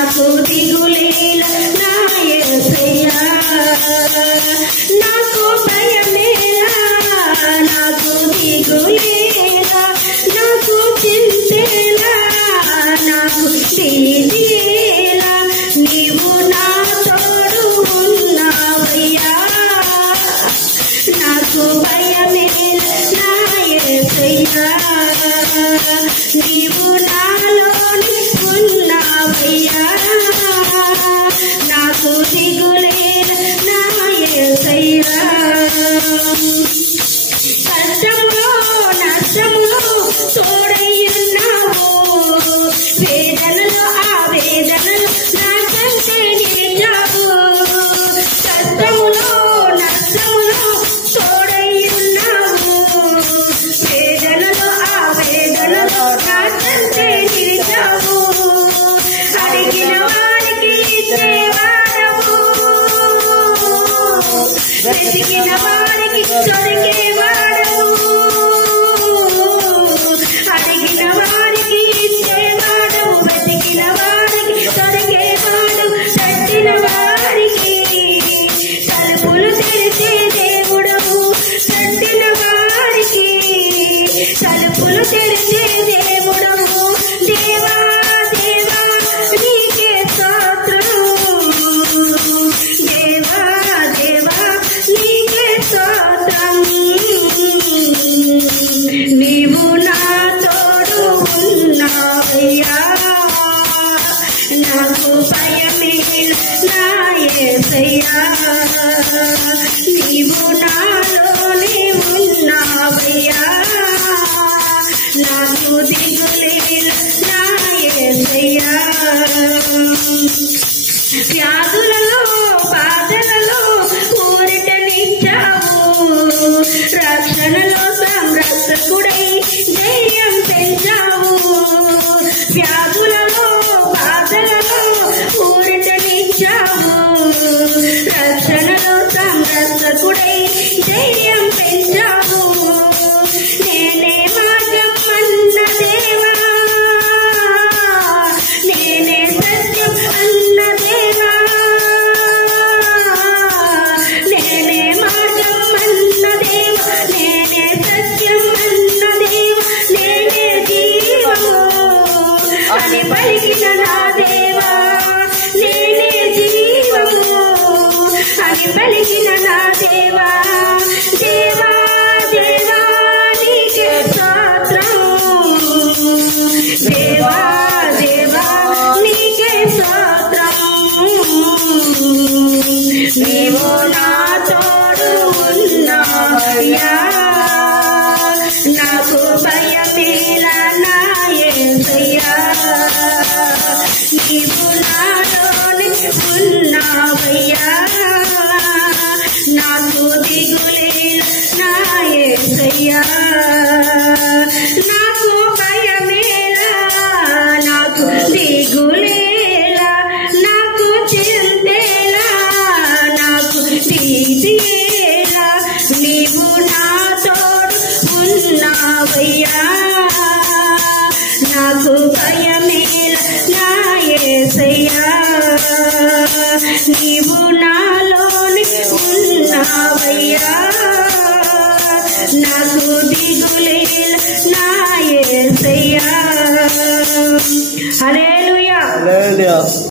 నాకు దిగులేలా నా యేసయ్యా నాకు భయమేలా నాకు దిగులేలా నాకు చింతేలా నాకు తీరేలా నీవు నా తోడు ఉన్నావయ్యా నాకు భయమేలా నా యేసయ్యా నీవు నాలోని ఉన్నావయ్యా నాకు దిగులేలా నా యేసయ్యా కష్టములో నష్టములో తోడయ్యున్నావు వేదనలో ఆ వేదనలో నా కంటే నిలిచావు కష్టములో నష్టములో తోడయ్యున్నావు వేదనలో ఆ వేదనలో నా కంటే నిలిచావు అడిగిన వారికి ఇచ్చేవాడవు వెతికిన వారికి దొరికేవాడవు అడిగిన వారికి ఇచ్చేవాడవు వెతికిన వారికి దొరికేవాడు తట్టిన వారికి తలుపులు తెరిచే దేవుడవు తట్టిన వారికి తలుపులు తెరిచే దేవుడవు దేవా దేవా నీకే స్తోత్రం దేవా దేవా నీకే స్తోత్రం నీవు నా తోడు ఉన్నావయ్యా నాకు భయమేలా నా యేసయ్యా నీవు నాలోనే ఉన్నావయ్యా నాకు దిగులేలా నా యేసయ్యా వ్యాధులలో బాధలలో ఊరటనిచ్చావు రక్షణలో సంరక్షకుడై ధైర్యం పెంచావు వ్యాధులలో బాధలలో ఊరటనిచ్చావు రక్షణలో సంరక్షకుడై ధైర్యం పెంచావు నేనే మార్గం అన్న దేవా నేనే సత్యం అన్న దేవా నేనే మార్గం అన్న దేవా నేనే సత్యం అన్న దేవా నేనే జీవము అని పలికిన నా దేవా నేనే జీవము అని పలికిన నా దేవా దేవా దేవా నీకే స్తోత్రం దేవా దేవా నీకే స్తోత్రం నీవు నా తోడు ఉన్నావయ్యా నాకు భయమేలా నా యేసయ్యా నీవు నాలోని ఉన్నావయ్యా నాకు దిగులేలా నా యేసయ్యా నాకు భయమేలా నాకు దిగులేలా నాకు చింతేలా నాకు తీరేలా నీవు నా తోడు ఉన్నావయ్యా నాకు భయమేలా నా యేసయ్యా నీవు నాలోని ఉన్నావయ్యా నాకు దిగులేలా నా యేసయ్యా హల్లెలూయా